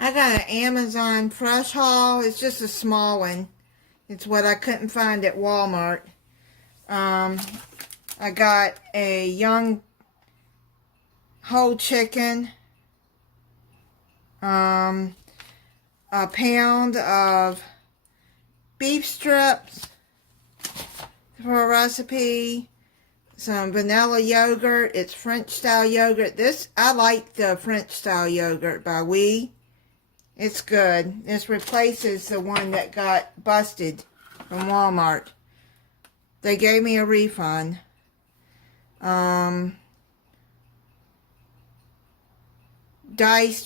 I got an Amazon fresh haul. It's just a small one. It's what I couldn't find at Walmart. I got a young whole chicken, a pound of beef strips for a recipe, some vanilla yogurt. It's French style yogurt. I like the French style yogurt by Oui. It's good. This replaces the one that got busted from Walmart. They gave me a refund. Diced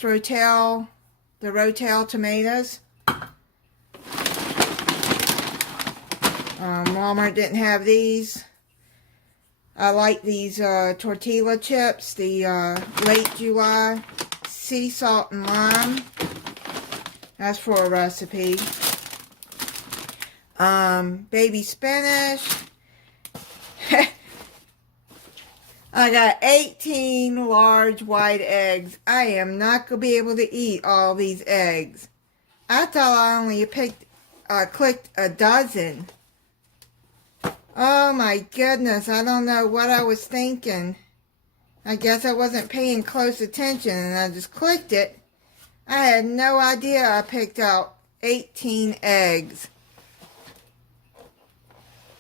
the Rotel tomatoes. Walmart didn't have these. I like these tortilla chips, the late July sea salt and lime. That's for a recipe. Baby spinach. I got 18 large white eggs. I am not going to be able to eat all these eggs. I thought I only clicked a dozen. Oh my goodness, I don't know what I was thinking. I guess I wasn't paying close attention and I just clicked it. I had no idea I picked out 18 eggs.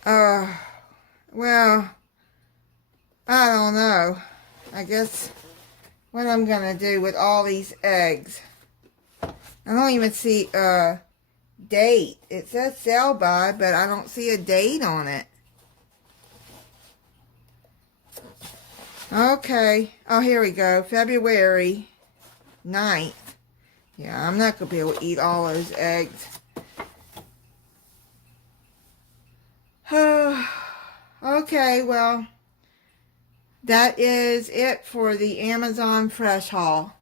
Well, I don't know. I guess what I'm going to do with all these eggs. I don't even see a date. It says sell by, but I don't see a date on it. Okay. Oh, here we go. February 9th. Yeah, I'm not going to be able to eat all those eggs. Okay, well, that is it for the Amazon Fresh haul.